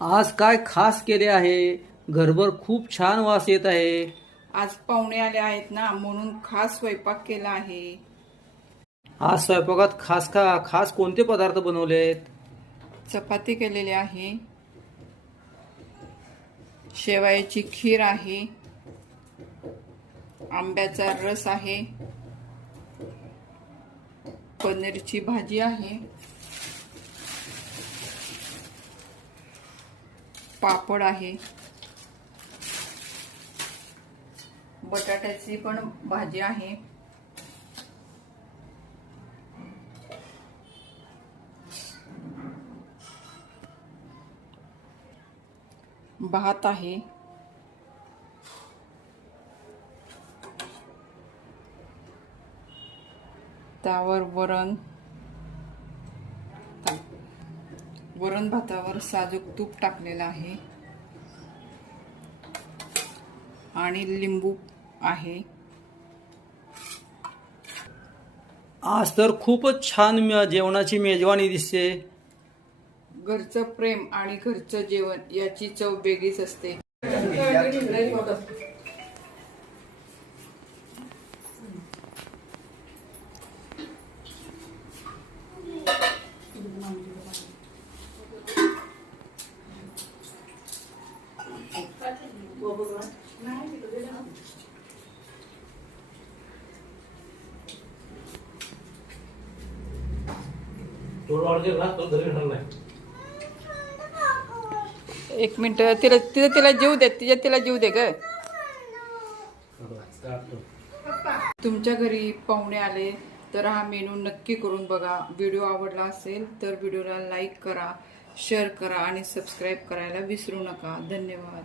आज काय खास केले आहे? घरभर खूप छान वास येत आहे. आज पाहुणे आले आहेत ना, म्हणून खास स्वयंपाक केला आहे. आज स्वयंपाकात खास कोणते पदार्थ बनवलेत? चपाती केलेली आहे, शेवयाची खीर आहे, आंब्याचा रस आहे, पनीरची भाजी आहे, पापड आहे, बटाट्याची पण भाजी आहे, भात आहे, त्यावर वरण भातावर साजूक तूप टाकलेलं आहे आणि लिंबू आहे. आज तर खूपच छान जेवणाची मेजवानी दिसते. घरचं प्रेम आणि घरचं जेवण याची चव वेगळीच असते. एक मिनिट, तिला जीव दे, तिला जीव दे ग. तुमच्या घरी पाहुणे आले तर हा मेनू नक्की करून बघा. व्हिडिओ आवडला असेल तर व्हिडिओला लाईक करा, शेअर करा आणि सबस्क्राईब करायला विसरू नका. धन्यवाद.